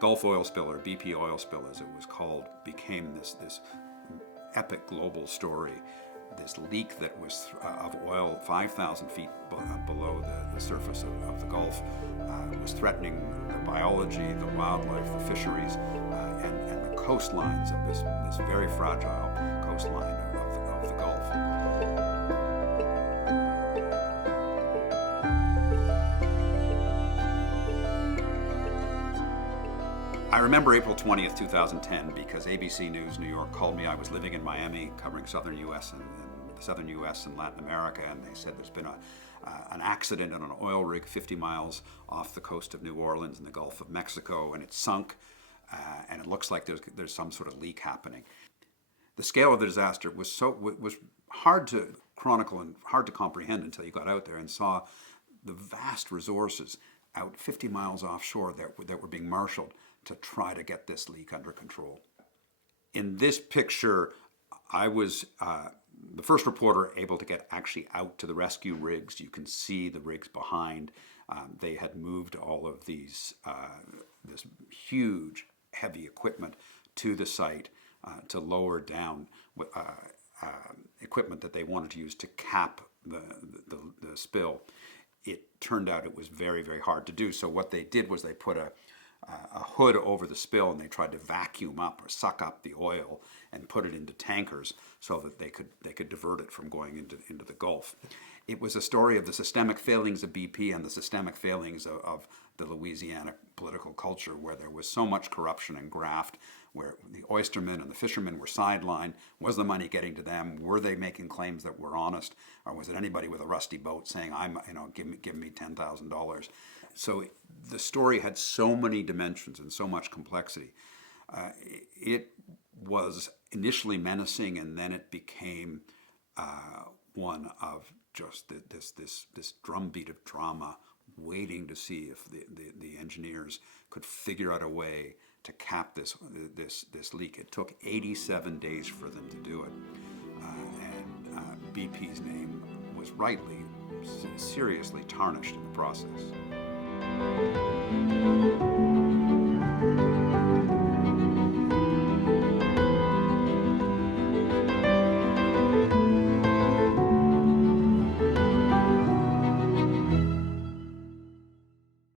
Gulf oil spill, or BP oil spill as it was called, became this epic global story. This leak that was of oil 5,000 feet below the surface of the Gulf was threatening the biology, the wildlife, the fisheries, and the coastlines of this very fragile coastline of the Gulf. I remember April 20th, 2010, because ABC News New York called me. I was living in Miami covering southern U.S. and Latin America, and they said there's been an accident on an oil rig 50 miles off the coast of New Orleans in the Gulf of Mexico, and it sunk, and it looks like there's some sort of leak happening. The scale of the disaster was hard to chronicle and hard to comprehend until you got out there and saw the vast resources out 50 miles offshore that were being marshaled to try to get this leak under control. In this picture, I was the first reporter able to get actually out to the rescue rigs. You can see the rigs behind. They had moved all of this huge, heavy equipment to the site to lower down equipment that they wanted to use to cap the spill. It turned out it was very, very hard to do. So what they did was they put a hood over the spill, and they tried to vacuum up or suck up the oil and put it into tankers so that they could divert it from going into the Gulf. It was a story of the systemic failings of BP and the systemic failings of the Louisiana political culture, where there was so much corruption and graft, where the oystermen and the fishermen were sidelined. Was the money getting to them? Were they making claims that were honest, or was it anybody with a rusty boat saying, give me $10,000? So the story had so many dimensions and so much complexity. It was initially menacing, and then it became one of just this drumbeat of drama, waiting to see if the engineers could figure out a way to cap this leak. It took 87 days for them to do it, and BP's name was rightly seriously tarnished in the process.